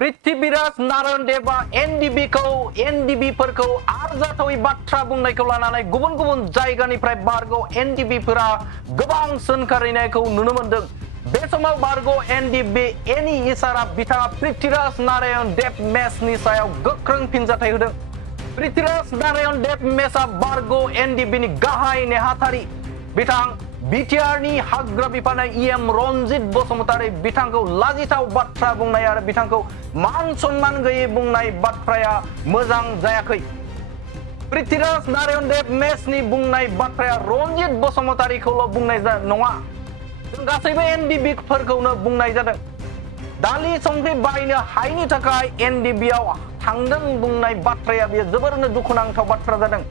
पृथ्वीराज नारायण देवा एनडिबिफोरखौ आरजाथावै बाथ्रा बुंनायखौ लानानै गुबुन गुबुन जायगानिफ्राय बारग' एनडिबिफोरा गोबां सोंखारिनायखौ नुनो मोनदों। बे समाव बारग' एनडिबि एनि इसारा बिथाङा पृथ्वीराज नारायण देव मेसनि सायाव गोख्रों फिनजाथाय होदों। पृथ्वीराज नारायण देव मेसआ बारग' एनडिबिनि गाहाय नेहाथारि। बिथां बिटिआरनि हाग्रा बिफानाय इएम रनजित बसुमतारी बिथांखौ लाजिथाव बाथ्रा बुंनाय आरो बिथांखौ मान सन्मान गैयै बुंनाय बाथ्राया मोजां जायाखै। पृथ्वीराज नारायण देव मेसनि बुंनाय बाथ्राया रनजित बसुमतारीखौल' बुंनाय नङा, जों गासैबो एनडिबिफोरखौनो बुंनाय जादों। दालि संख्रि बायनो हायैनि थाखाय एनडिबिआव थांदों बुंनाय बाथ्राया बेयो जोबोरैनो दुखुनांथाव बाथ्रा जादों।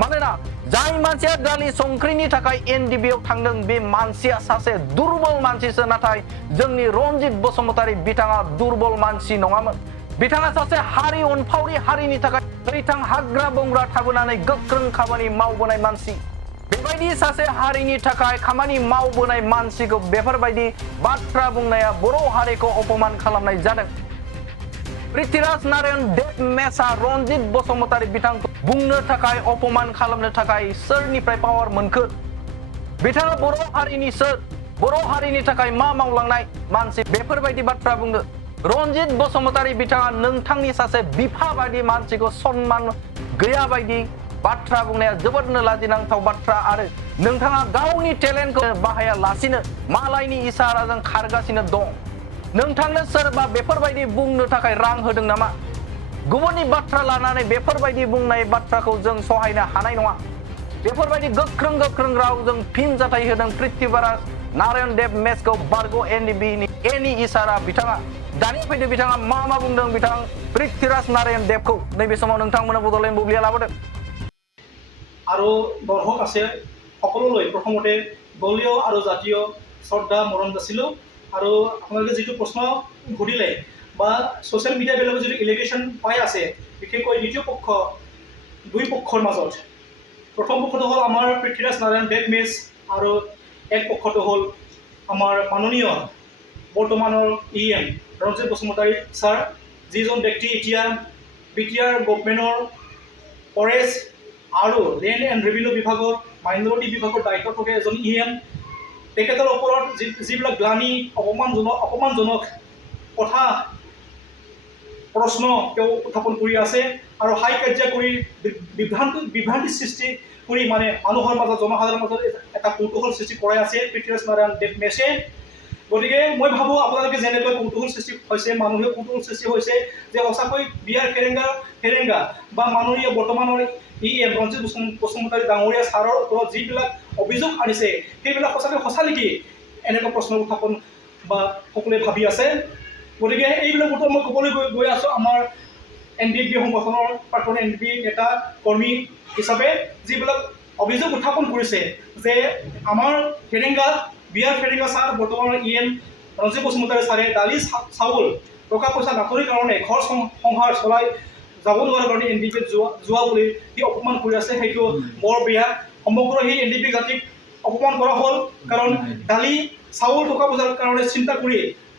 मानोना जाय मानसिया दालि संख्रिनि थाखाय एनडिबिआव थांदों बे मानसिया सासे दुर्बल मानसिसो, नाथाय जोंनि रनजित बसुमतारी बिथाङा दुर्बल मानसि नङामोन। बिथाङा सासे हारि अनफावरि हारिनि थाखाय थैथां हाग्रा बंग्रा थाबोनानै गोख्रों खामानि मावबोनाय मानसि। बेबायदि सासे हारिनि थाखाय खामानि मावबोनाय मानसिखौ बेफोरबायदि बाथ्रा बुंनाया बर' हारिखौ अपमान खालामनाय जादों। पृथ्वीराज नारायण देव मेसआ रनजित बसुमतारी बिथांखौ बुंनो थाखाय अपमान खालामनो थाखाय सोरनिफ्राय पावार मोनखो? बिथाङा बर' हारिनि सोर? बर' हारिनि थाखाय मा मावलांनाय मानसि बेफोरबायदि बाथ्रा बुंनो? रनजित बसुमतारी बिथाङा नोंथांनि सासे बिफा बायदि मानसिखौ सन्मान गैया बायदि बाथ्रा बुंनाया जोबोरनो लाजिनांथाव बाथ्रा आरो नोंथाङा गावनि टेलेन्टखौ बाहायालासिनो मालायनि इसाराजों खारगासिनो दं। नोंथांनो सोरबा बेफोरबायदि बुंनो थाखाय रां होदों नामा? गुबुननि बाथ्रा लानानै बेफोरबायदि बुंनाय बाथ्राखौ जों सहायनो हानाय नङा। बेफोरबायदि गोख्रों रावजों फिनजाथाय होदों पृथ्वीराज नारायण देव मेसखौ बारग' एनडिबिनि एनि इसारा बिथाङा। दानि फैदो बिथाङा मा बुंदों बिथां पृथ्वीराज नारायण देवखौ नैबे समाव नोंथांमोना बड'लेण्ड बुब्लिया लाबोदों। আৰু দৰ্শক আছে সকলোলৈ প্ৰথমতে দলীয় আৰু জাতীয় শ্ৰদ্ধা মৰম যাচিলোঁ। আৰু আপোনালোকে যিটো প্ৰশ্ন সুধিলে বা ছ'চিয়েল মিডিয়াবিলাকত যিটো ইলিগেশ্যন পাই আছে, বিশেষকৈ দ্বিতীয় পক্ষ দুই পক্ষৰ মাজত, প্ৰথম পক্ষটো হ'ল আমাৰ পৃথ্বীৰাজ নাৰায়ণ দেৱ মেছ আৰু এক পক্ষটো হ'ল আমাৰ মাননীয় বৰ্তমানৰ ইএম ৰঞ্জিত বসুমতাৰী ছাৰ, যিজন ব্যক্তি এতিয়া বিটিআৰ গভৰ্ণমেণ্টৰ ফৰেষ্ট আৰু লেণ্ড এণ্ড ৰেভিনিউ বিভাগৰ মাইনৰিটি বিভাগৰ দায়িত্বত থকা এজন ইএম। তেখেতৰ ওপৰত যিবিলাক গ্লানি অপমানজনক কথা প্ৰশ্ন তেওঁ উত্থাপন কৰি আছে আৰু হাই কাৰ্য্য কৰি বিভ্ৰান্তি সৃষ্টি কৰি মানে মানুহৰ মাজত জনসাধাৰণৰ মাজত এটা কৌতূহল সৃষ্টি কৰাই আছে পৃথ্বীৰাজ নাৰায়ণ দেৱ মেছে। গতিকে মই ভাবোঁ আপোনালোকে যেনেকৈ কৌতূহল সৃষ্টি হৈছে, মানুহে কৌতূহল সৃষ্টি হৈছে যে সঁচাকৈ বিয়াৰ ফেৰেংগা বা মাননীয় বৰ্তমানৰ ইএম ৰঞ্জিত বসুমতাৰী ডাঙৰীয়া ছাৰৰ ওপৰত যিবিলাক অভিযোগ আনিছে সেইবিলাক সঁচাকৈ সঁচা নেকি, এনেকুৱা প্ৰশ্ন উত্থাপন বা সকলোৱে ভাবি আছে। গতিকে এইবিলাক ওপৰত মই ক'বলৈ গৈ আছোঁ আমাৰ এনডিবি সংগঠনৰ প্ৰাক্তন এনডিবি নেতা কৰ্মী হিচাপে যিবিলাক অভিযোগ উত্থাপন কৰিছে যে আমাৰ বিয়াৰ ফেৰেংগা ছাৰ বৰ্তমানৰ ইএম ৰঞ্জিত বসুমতাৰী ছাৰে দালি চাউল টকা পইচা নাটনিৰ কাৰণে ঘৰ সংসাৰ চলাই যাব নোৱাৰাৰ কাৰণে এনডিবিত যোৱা বুলি সি অপমান কৰি আছে। সেইটো বৰ বেয়া। সমগ্ৰ সেই এনডিবি জাতিক অপমান কৰা হ'ল, কাৰণ দালি চাউল টকা পইচাৰ কাৰণে চিন্তা কৰি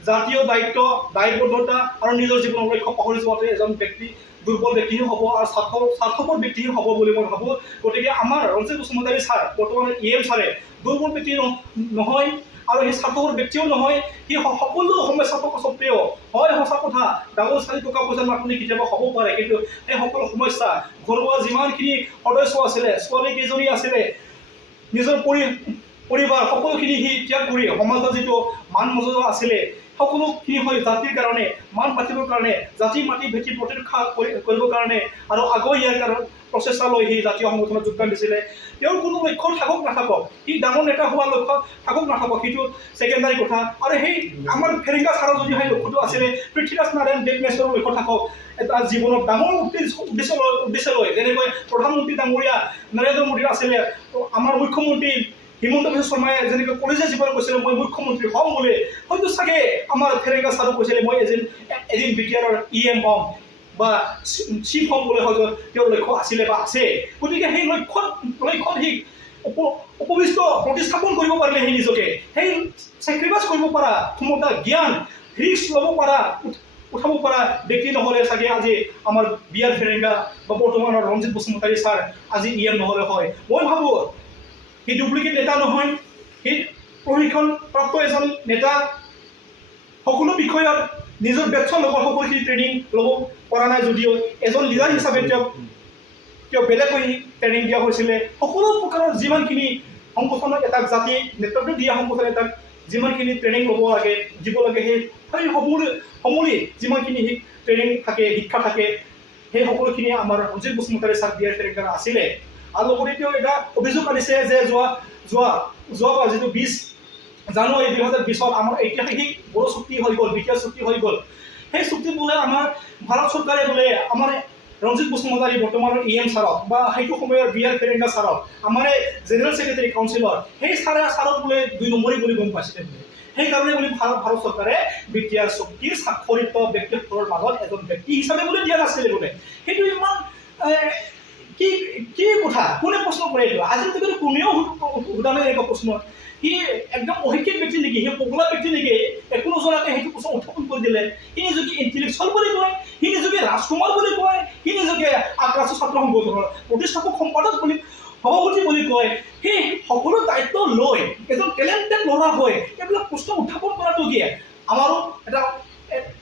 জাতীয় দায়িত্ব দায়বদ্ধতা আৰু নিজৰ জীৱনৰ লক্ষ্য পাহৰি যোৱাটো এজন ব্যক্তি দুৰ্বল ব্যক্তিহে হ'ব আৰু স্বাৰ্থপৰ ব্যক্তিহে হ'ব বুলি মই ভাবোঁ। গতিকে আমাৰ ৰঞ্জিত বসুমতাৰী ছাৰ বৰ্তমানৰ ইএম ছাৰে দুৰ্বল ব্যক্তি নহয় আৰু সেই স্বাৰ্থপৰ ব্যক্তিও নহয়। সি সকলো সমস্যা থকা স্বত্বেও হয় সঁচা কথা ডাঙৰ চাৰি টকা পইচা নাটনি কেতিয়াবা হ'ব পাৰে, কিন্তু সেই সকলো সমস্যা ঘৰুৱা যিমানখিনি সদস্য আছিলে, ছোৱালী কেইজনী আছিলে, নিজৰ পৰিবাৰ সকলোখিনি সি ত্যাগ কৰি সমাজৰ যিটো মান মৰ্যাদা আছিলে সকলোখিনি হৈ জাতিৰ কাৰণে মান পাতিবৰ কাৰণে জাতি মাটি ভেটি প্ৰতিৰক্ষা কৰিবৰ কাৰণে আৰু আগুৱাই ইয়াৰ কাৰণে প্ৰচেষ্টা লৈ সি জাতীয় সংগঠনত যোগদান দিছিলে। তেওঁৰ কোনো লক্ষ্য থাকক নাথাকক, সি ডাঙৰ নেতা হোৱাৰ লক্ষ্য থাকক নাথাকক, সেইটো ছেকেণ্ডাৰী কথা। আৰু সেই আমাৰ ফেৰেংগা ছাৰৰ যদি সেই লক্ষ্যটো আছিলে পৃথ্বীৰাজ নাৰায়ণ দেৱ মেছৰ লক্ষ্য থাকক এটা জীৱনত ডাঙৰ উদ্দেশ্য লৈ, যেনেকৈ প্ৰধানমন্ত্ৰী ডাঙৰীয়া নৰেন্দ্ৰ মোদী আছিলে, আমাৰ মুখ্যমন্ত্ৰী হিমন্ত বিশ্ব শৰ্মাই যেনেকৈ কলেজীয়া জীৱন কৈছিলে মই মুখ্যমন্ত্ৰী হ'ম বুলি, হয়তো চাগে আমাৰ ফেৰেংগা ছাৰো কৈছিলে মই এদিন বিটিআৰৰ ইএম হ'ম বা চিফ হ'ম বুলি হয়তো তেওঁৰ লক্ষ্য আছিলে বা আছে। গতিকে সেই লক্ষ্যত সি উপবিষ্ট প্ৰতিস্থাপন কৰিব পাৰিলে সেই নিজকে সেই চেক্ৰিফাইচ কৰিব পৰা ক্ষমতা জ্ঞান ৰিস্ক ল'ব পৰা উঠাব পৰা ব্যক্তি নহ'লে চাগে আজি আমাৰ BR ফেৰেংগা বা বৰ্তমানৰ ৰঞ্জিত বসুমতাৰী ছাৰ আজি EM নহ'লে হয়। মই ভাবোঁ সি ডুপ্লিকেট নেতা নহয়, সি প্ৰশিক্ষণপ্ৰাপ্ত এজন নেতা। সকলো বিষয়ত নিজৰ বেটছৰ লগত সকলোখিনি ট্ৰেইনিং ল'ব পৰা নাই যদিও এজন লিডাৰ হিচাপে তেওঁ বেলেগকৈ ট্ৰেইনিং দিয়া হৈছিলে। সকলো প্ৰকাৰৰ যিমানখিনি সংগঠনৰ এটাক জাতি নেতৃত্ব দিয়া সংগঠন এটাক যিমানখিনি ট্ৰেইনিং ল'ব লাগে দিব লাগে সেই সমূলি যিমানখিনি ট্ৰেইনিং থাকে শিক্ষা থাকে সেই সকলোখিনি আমাৰ ৰঞ্জিত বসুমতাৰী ছাৰ BR ফেৰেংগাৰ আছিলে। আৰু লগতে তেওঁ এটা অভিযোগ আনিছে যে যোৱা যিটো 20 জানুৱাৰী 2020 আমাৰ ঐতিহাসিক বড়ো চুক্তি হৈ গ'ল, বিটিআৰ চুক্তি হৈ গ'ল। সেই চুক্তি বোলে আমাৰ ভাৰত চৰকাৰে বোলে আমাৰ ৰঞ্জিত বসুমতাৰী বৰ্তমানৰ EM ছাৰক বা সেইটো সময়ৰ BR ফেৰেংগা ছাৰক আমাৰ জেনেৰেল ছেক্ৰেটাৰী কাউন্সিলৰ সেই ছাৰক বোলে 2 নম্বৰী বুলি গম পাইছিলে বোলে। সেইকাৰণে বুলি ভাৰত চৰকাৰে বিটিআৰ চুক্তিৰ স্বাক্ষৰিত ব্যক্তিসকলৰ মাজত এজন ব্যক্তি হিচাপে বোলে দিয়া নাছিলে বোলে। সেইটো ইমান কি কথা কোনে প্ৰশ্ন কৰে এইটো? আজিলৈকে কোনেও সোধা নাই এনেকুৱা প্ৰশ্ন। সি একদম অশিক্ষিত ব্যক্তি নেকি, সি পগলা ব্যক্তি নেকি? একো নজনাকে সেইটো প্ৰশ্ন উত্থাপন কৰি দিলে। সি নিজকে ইণ্টেলেকচুৱেল বুলি কয়, সি নিজকে ৰাজকুমাৰ বুলি কয়, সি নিজকে আক্ৰাসু ছাত্ৰ সংগঠনৰ প্ৰতিষ্ঠাপক সম্পাদক বুলি সভাপতি বুলি কয়। সেই সকলো দায়িত্ব লৈ এজন টেলেণ্টেড ল'ৰা হৈ এইবিলাক প্ৰশ্ন উত্থাপন কৰাটো কি আমাৰো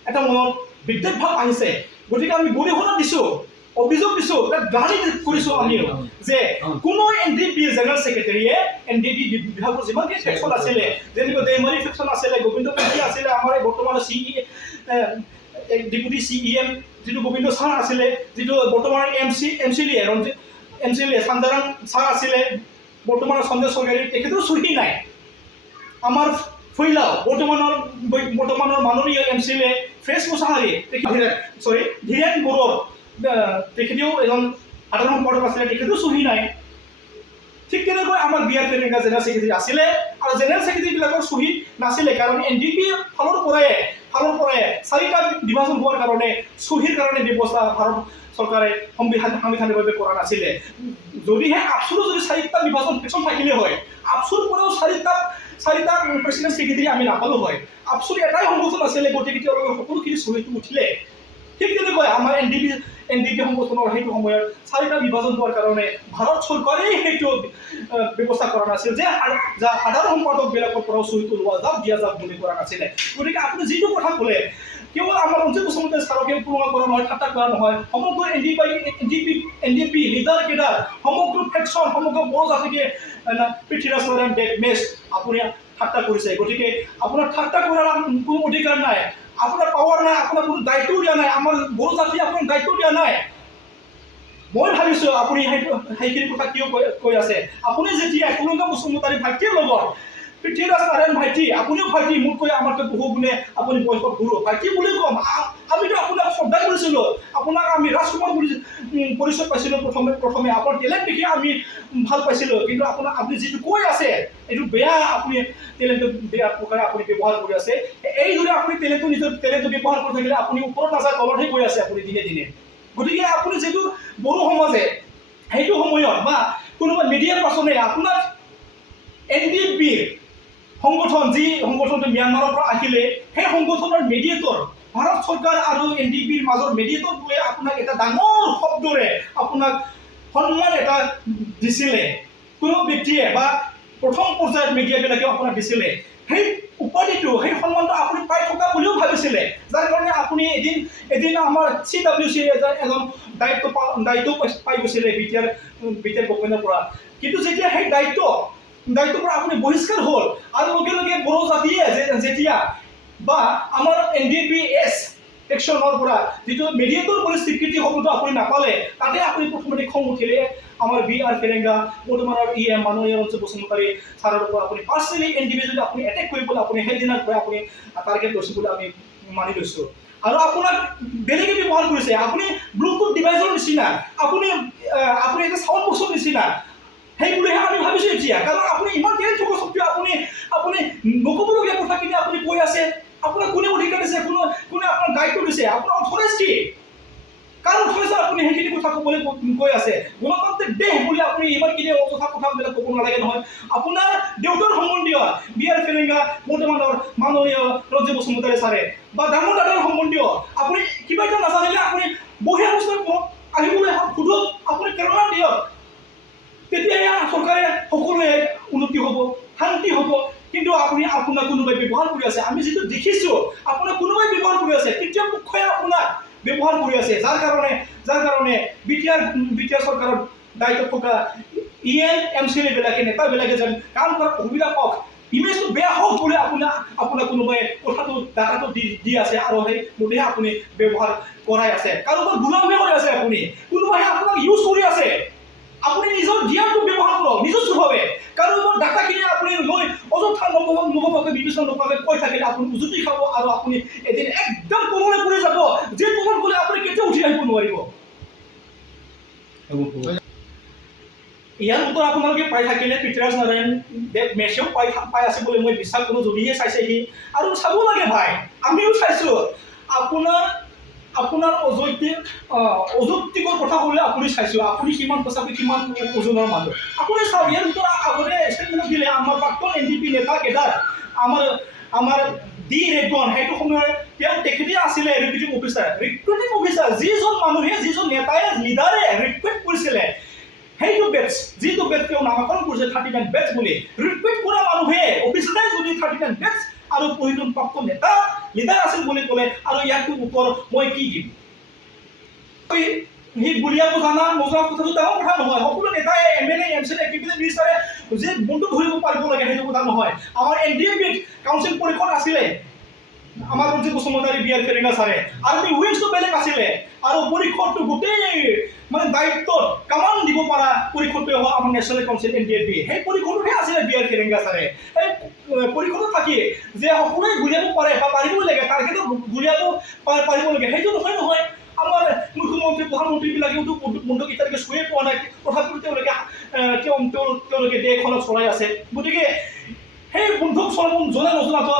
এটা মনত বিদ্বেষ ভাৱ আহিছে। গতিকে আমি গৰিহণা দিছোঁ, অভিযোগ দিছোঁ, গালি কৰিছোঁ আমিও যে কোনো NDP জেনেৰেল ছেক্ৰেটাৰীয়ে NDP বিভাগৰ যিমানখিনি ফেকশ্যন আছিলে, যেনেকৈ দেইমাৰী ফেকশ্যন আছিলে, গোবিন্দ মেধি আছিলে, আমাৰ বৰ্তমানৰ ডেপুটি CEM যিটো গোবিন্দ ছাৰ আছিলে, যিটো বৰ্তমানৰ MCLA চান্দাৰাম ছাৰ আছিলে, বৰ্তমানৰ সঞ্জয় চৌধুৰী তেখেতৰ চহী নাই। আমাৰ ফৈলাও বৰ্তমানৰ মাননীয় MCLA ফ্ৰেছ মুছাহাৰী ধীৰেন বড়ো তেখেতেও এজন সাধাৰণ সম্পাদক আছিলে, তেখেতেও চহী নাই। ঠিক তেনেকৈ আমাৰ BR ফেৰেংগা জেনেৰেল ছেক্ৰেটাৰী আছিলে আৰু জেনেৰেল ছেক্ৰেটাৰীবিলাকৰ চহী নাছিলে, কাৰণ NDP ফালৰ পৰাই 4টা বিভাজন হোৱাৰ কাৰণে চহীৰ কাৰণে ব্যৱস্থা ভাৰত চৰকাৰে সাংবিধানিকভাৱে কৰা নাছিলে। যদিহে আপচুৰো যদি 4টা বিভাজন ফেকশ্যন থাকিলে হয়, আপচুৰ পৰাও 4টা প্ৰেচিডেণ্ট ছেক্ৰেটাৰী আমি নাপালো হয়। আপচুৰ এটাই সংগঠন আছিলে, গতিকে তেওঁলোকৰ সকলোখিনি চহীটো উঠিলে। ঠিক তেনেকৈ আমাৰ NDP সংগঠনৰ সেইটো সময়ত 4টা বিভাজন হোৱাৰ কাৰণে ভাৰত চৰকাৰেই সেইটো ব্যৱস্থা কৰা নাছিল যে সাধাৰণ সম্পাদকবিলাকৰ পৰাও চহীটো লোৱা যাওক, দিয়া যাওক বুলি কৰা নাছিলে। গতিকে আপুনি যিটো কথা ক'লে কেৱল আমাৰ ৰঞ্জিত বসুমতাৰী ছাৰকে তুলনা কৰা নহয়, ঠাট্টা কৰা নহয়, সমগ্ৰ NDP লিডাৰ কেইটাৰ সমগ্ৰ ফেকশ্যন সমগ্ৰ বড়ো জাতিকে পৃথ্বীৰাজ নাৰায়ণ দেৱ মেচ আপুনি ঠাট্টা কৰিছে। গতিকে আপোনাৰ ঠাট্টা কৰাৰ কোনো অধিকাৰ নাই, আপোনাৰ পাৱাৰ নাই, আপোনাৰ কোনো দায়িত্বও দিয়া নাই, আমাৰ বড়ো জাতিয়ে আপোনাক দায়িত্ব দিয়া নাই। মই ভাবিছোঁ আপুনি সেইখিনি কথা কিয় কৈ আছে? আপুনি যেতিয়া একলংগ বসুমতাৰী ভাইটিৰ লগত পৃথ্বীৰাজ নাৰায়ণ ভাইটি, আপুনিও ভাইটি, মোতকৈ আমাতকৈ বহু গুণে আপুনি বয়সত সৰু, ভাইটি বুলি ক'ম। আমিতো আপোনাক শ্ৰদ্ধা কৰিছিলোঁ, আপোনাক আমি ৰাজকুমাৰ বুলি পৰিচয় পাইছিলোঁ। প্ৰথমে আপোনাৰ টেলেণ্ট দেখি আমি ভাল পাইছিলোঁ, কিন্তু আপুনি যিটো কৈ আছে এইটো বেয়া। আপুনি টেলেণ্টটো বেয়া প্ৰকাৰে আপুনি ব্যৱহাৰ কৰি আছে। এইদৰে আপুনি নিজৰ টেলেণ্টটো ব্যৱহাৰ কৰি থাকিলে আপুনি ওপৰত নাযায়, তলতহে গৈ আছে আপুনি দিনে দিনে। গতিকে আপুনি যিটো বড়ো সমাজে সেইটো সময়ত বা কোনোবা মিডিয়াৰ পাছনে আপোনাক NDPৰ সংগঠন, যি সংগঠনটো ম্যানমাৰৰ পৰা আহিলে, সেই সংগঠনৰ মেডিয়েটৰ ভাৰত চৰকাৰ আৰু NDPৰ মাজৰ মেডিয়েটৰ বোলে আপোনাক এটা ডাঙৰ শব্দৰে আপোনাক সন্মান এটা দিছিলে। কোনো ব্যক্তিয়ে বা প্ৰথম পৰ্যায়ত মিডিয়াবিলাকে আপোনাক দিছিলে। সেই উপাধিটো, সেই সন্মানটো আপুনি পাই থকা বুলিও ভাবিছিলে, যাৰ কাৰণে আপুনি এদিন আমাৰ CWC এজন দায়িত্ব পাই গৈছিলে বিটিআৰ গভৰ্ণমেণ্টৰ পৰা। কিন্তু যেতিয়া সেই দায়িত্বৰ পৰা আপুনি বহিষ্কাৰ হ'ল আৰু লগে লগে বড়ো জাতিয়ে যেতিয়া বা আমাৰ NDPS একশ্যনৰ পৰা যিটো মেডিয়েটৰ বুলি স্বীকৃতি শব্দটো আপুনি নাপালে, তাতে আপুনি প্ৰথমতে খং উঠিলে। আমাৰ BR ফেৰেংগা বৰ্তমানৰ EM মাননীয় ৰঞ্জিত বসুমতাৰী ছাৰৰ পৰা আপুনি পাৰ্চনেলি NDP যদি আপুনি এটেক কৰিবলৈ আপুনি সেইদিনাৰ পৰা আপুনি টাৰ্গেট লৈছে বুলি আমি মানি লৈছোঁ। আৰু আপোনাক বেলেগে ব্যৱহাৰ কৰিছে, আপুনি ব্লুটুথ ডিভাইচৰ নিচিনা, আপুনি এটা চাউণ্ড বক্সৰ নিচিনা, সেইবুলিহে আমি ভাবিছোঁ এতিয়া। কাৰণ আপুনি ইমান টেলেণ্ট থকা স্বত্বেও আপুনি নক'বলগীয়া কথাখিনি আপুনি কৈ আছে। আপোনাক কোনে অধিকাৰ দিছে? কোনে আপোনাক দায়িত্ব দিছে? আপোনাৰ অথৰিটি কাৰণ হৈছে আপুনি সেইখিনি কথা ক'বলৈ কৈ আছে গণতান্ত্ৰিক দেশ বুলি আপুনি ইমানখিনি অযথা কথাবিলাক ক'ব নালাগে নহয় আপোনাৰ দেউতাৰ সম্বন্ধীয় বিয়াৰ ফেৰেঙ্গা বৰ্তমানৰ মাননীয় ৰঞ্জিত বসুমতাৰী ছাৰে বা ডাঙৰ দাদাৰ সম্বন্ধীয় আপুনি কিবা এটা নাজানিলে আপুনি বহি আলোচনা কৰক আহিবলৈ সোধক আপুনি প্ৰেৰণা দিয়ক তেতিয়াহে চৰকাৰে সকলোৱে উন্নতি হ'ব শান্তি হ'ব কিন্তু আপুনি আপোনাক কোনোবাই ব্যৱহাৰ কৰি আছে আমি যিটো দেখিছোঁ আপোনাক কোনোবাই ব্যৱহাৰ কৰি আছে তৃতীয় পক্ষই আপোনাক ব্যৱহাৰ কৰি আছে যাৰ কাৰণে বিটিআৰ চৰকাৰৰ দায়িত্বত থকা এমচিএল বিলাকে নেতাবিলাকে যেন কাম কৰাত অসুবিধা পাওক ইমেজটো বেয়া হওক বুলি আপোনাক কোনোবাই কথাটো ডাটাটো দি আছে আৰু সেই মতেহে আপুনি ব্যৱহাৰ কৰাই আছে কাৰোবাৰ গোলামী হৈ আছে আপুনি কোনোবাই আপোনাক ইউজ কৰি আছে আপুনি নিজৰ জ্ঞানটো ব্যৱহাৰ কৰক নিজস্বভাৱে কাৰোবাৰ ডাটাখিনি আপুনি লৈ অযথা নভবাকৈ বিবেচনা নকৰাকৈ কৈ থাকিলে আপুনি উজুতি খাব আৰু আপুনি এদিন একদম তললৈ পৰি যাব যে তলত গ'লে আপুনি কেতিয়াও উঠি আহিব নোৱাৰিব ইয়াৰ উত্তৰ আপোনালোকে পাই থাকিলে পৃথ্বীৰাজ নাৰায়ণ দেৱ মেছেও পাই আছে বুলি মই বিশ্বাস কৰোঁ যদিহে চাইছেহি আৰু চাব লাগে ভাই আমিও চাইছোঁ আপোনাৰ অযৌক্তিকৰ কথা ক'লে আপুনি চাইছোঁ আপুনি কিমান সঁচাকৈ কিমান ওজনৰ মানুহ আপুনি চাওক ইয়াৰ উত্তৰ আগতে ষ্টেটমেণ্ট দিলে আমাৰ প্ৰাক্তন NDP নেতা কেইটাৰ আমাৰ ডি ৰেগন সেইটো সময়ত তেখেতে আছিলে ৰিক্ৰুটিং অফিচাৰ যিজন মানুহে যিজন নেতাই লিডাৰে ৰিক্ৰুট কৰিছিলে সেইটো বেটছ যিটো বেটছ তেওঁ নামাকৰণ কৰিছে 39 বেটছ বুলি ৰিক্ৰুট কৰা মানুহে অফিচাৰে যদি 39 বেটছ আৰু প্ৰয়োজন প্ৰাপ্ত নেতা লিডাৰ আছিল বুলি ক'লে আৰু ইয়াকটো উত্তৰ মই কি দিম সেই গুলিয়াব জানা মজা কথাটো ডাঙৰ কথা নহয় সকলো নেতাই MLA MCLA কেবিনেট মিনিষ্টাৰে যে বন্দুক ধৰিব পাৰিব লাগে সেইটো কথা নহয় আমাৰ NDP কাউন্সিল পৰিষদ আছিলে আমাৰ ৰঞ্জিত বসুমতাৰী বিয়াৰ ফেৰেঙ্গা ছাৰে আৰ্মি উইংছটো বেলেগ আছিলে আৰু পৰিষদটো গোটেই মানে দায়িত্বত কামান দিব পৰা পৰিষদটো হ'ল আমাৰ নেশ্যনেল কাউন্সিল NDP সেই পৰিষদহে আছিলে বিয়াৰ ফেৰেঙ্গা ছাৰে এই পৰিষদত থাকি যে সকলোৱে গুলিয়াব পাৰে বা পাৰিব লাগে টাৰ্গেটত গুলিয়াব পাৰিব লাগে সেইটো নহয় আমাৰ মুখ্যমন্ত্ৰী প্ৰধানমন্ত্ৰীবিলাকেওতো বন্দুক এতিয়ালৈকে চুয়ে পোৱা নাই তথাপিও তেওঁলোকে দেশখনক চলাই আছে গতিকে সেই বন্দুক চলাব জনা নজনাটো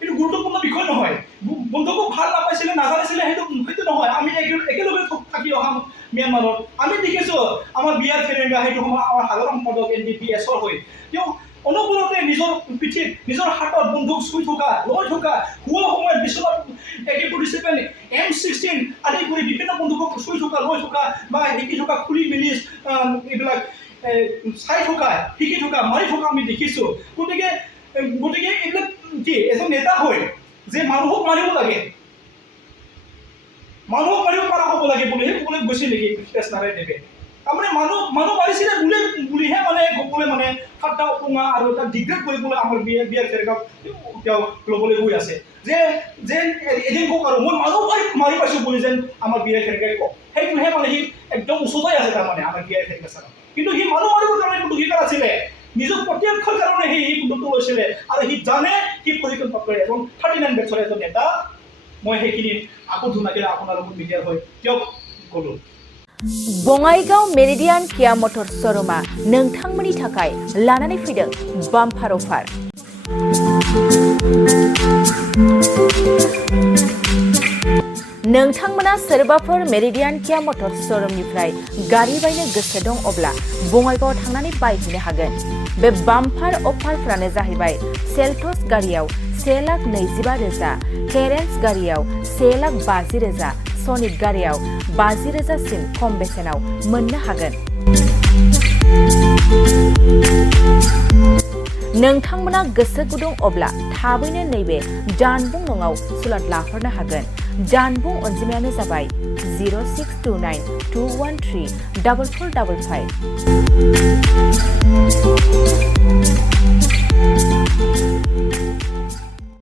এইটো গুৰুত্বপূৰ্ণ বিষয় নহয় বন্ধুকো ভাল নাপাইছিলে নাজানিছিলে সেইটো নহয় আমি একেলগে থাকি অহা ম্যানমাৰত আমি দেখিছোঁ আমাৰ বিয়াৰ ফেৰেঙ্গা সেইটো সময় আমাৰ সাধাৰণ সম্পাদক NDP এছৰ হৈ তেওঁ অনুকূলতে নিজৰ পিঠিত নিজৰ হাতত বন্দুক চুই থকা লৈ থকা হোৱা সময়ত বিচনাত AK-47 M16 আদি কৰি বিভিন্ন বন্দুকক চুই থকা লৈ থকা বা শিকি থকা খুলি মেলি এইবিলাক চাই থকা শিকি থকা মাৰি থকা আমি দেখিছোঁ গতিকে এইবিলাক কি এজন নেতা হয় যে মানুহক মাৰিব লাগে মানুহক মাৰিব পৰা হ'ব লাগে বুলিহে ক'বলৈ গৈছিল নেকি পৃথ্বীৰাজ নাৰায়ণ দেৱে তাৰমানে মানুহ মাৰিছিলে বুলিহে মানে সকলোৱে মানে ঠাট্টা উপঙা আৰু এটা ডিগ্ৰেড কৰিবলৈ আমাৰ বিয়াৰ ফেৰেঙ্গাক তেওঁ ল'বলৈ গৈ আছে যে এদিন কওক আৰু মই মানুহ মাৰি পাইছোঁ বুলি যেন আমাৰ বিয়াৰ ফেৰেঙ্গাই কওক সেইটোহে মানে সি একদম ওচৰতে আছে তাৰমানে আমাৰ বিয়াৰ ফেৰেঙ্গা ছাৰ কিন্তু সি মানুহ মাৰিবৰ কাৰণে কোনো অধিকাৰ আছিলে নিজৰ প্ৰত্যক্ষৰ কাৰণে সেই বন্দুকটো লৈছিলে আৰু সি জানে সি প্ৰশিক্ষণ প্ৰাপ্ত এজন 39 বেটছৰ এজন নেতা মই সেইখিনি আকৌ ধুনাকে আপোনাৰ লগত মিডিয়াৰ হৈ তেওঁক ক'লোঁ বঙাইগাঁও মেৰিডিয়ান কিয়া মটৰ শ্ব'ৰুমা नोंथांमोननि थाखाय लानानै फैदों बाम्पार अफार नोंथांमोना सोरबाफोर मेरिडियान किया मटर श'रुमनिफ्राय गारि बायनो गोसो दं अब्ला बङाइगावआव थांनानै बायहैनो हागोन बे बाम्पार अफारफोरानो जाहैबाय सेल्टस गारियाव 1,25,000 केरेन्स गारियाव 1,50,000 सनिक गारियाव 50,000 सिम खम बेसेनाव मोननो हागोन नोंथांमोना गोसो गुदुं अब्ला थाबैनो नैबे जानबुं नङाव सुलाद लाहरनो हागोन जानबुं अनजिमायानो जाबाय 0629 213 4455